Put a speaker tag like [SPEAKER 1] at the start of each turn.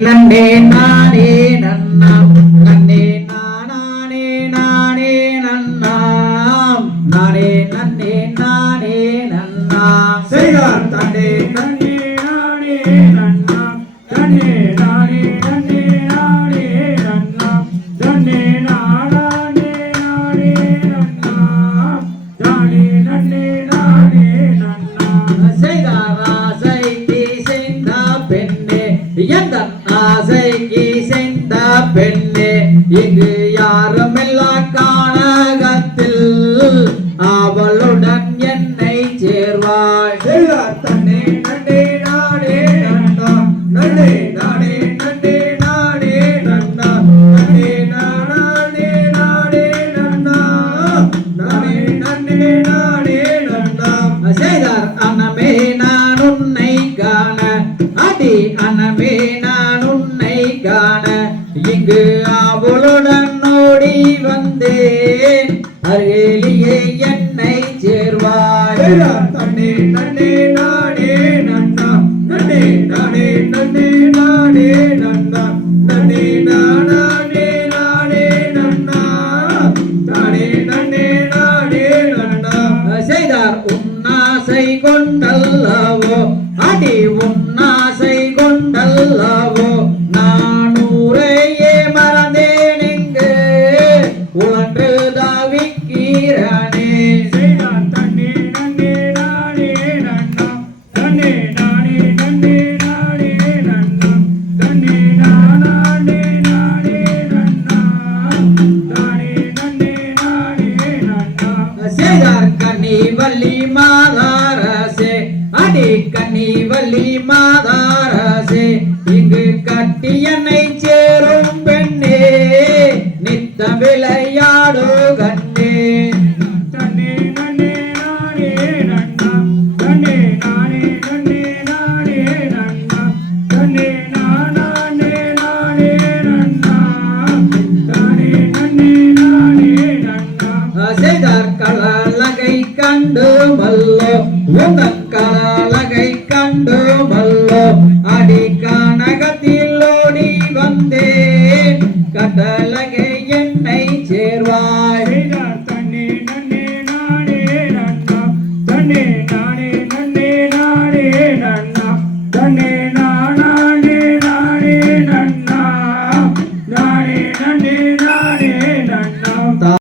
[SPEAKER 1] நன்னே நானே நன்னாம் நன்னே நானே நானே நன்னாம் நானே நன்னே நானே நன்னாம்
[SPEAKER 2] செய்தார் தன்னே நன்னே நானே நன்னா. தன்னே நானே நன்னே நானே நன்னா. தன்னே நானே நானே நன்னா. தானே நன்னே நானே நன்னா.
[SPEAKER 1] செய்தார் பெண்ணே இங்கு யாருமில்லா காணகத்தில்? அவளுடன் என்னை சேர்வாய்
[SPEAKER 2] தன்னே நன்னே நானே நன்னா நன்னே நானே நன்னே நானே நன்னா நன்னே நானே நானே நன்னா நானே நன்னே நானே நன்னா
[SPEAKER 1] செய்தார் அனமே நான் உன்னை காண. அடி அனமே நான் இங்கு அவளுடன் ஓடி வந்தேன். அருகிலேயே என்னை சேர்வாய்.
[SPEAKER 2] தன்னே நன்னே நானே நன்னா நன்னே நானே நன்னே நானே நன்னா நன்னே நானே நானே நன்னா தானே நன்னே நானே நன்னா
[SPEAKER 1] செய்தார் உன்னாசை கொண்டல்லவோ. அடி உன்னாசை கனி வள்ளி மாதாரசே இங்கு கட்டி என்னை சேரும் பெண்ணே நித்த விளையாடு கண்ணே.
[SPEAKER 2] தன்னே நன்னே. நானே நன்னா. நானே நானே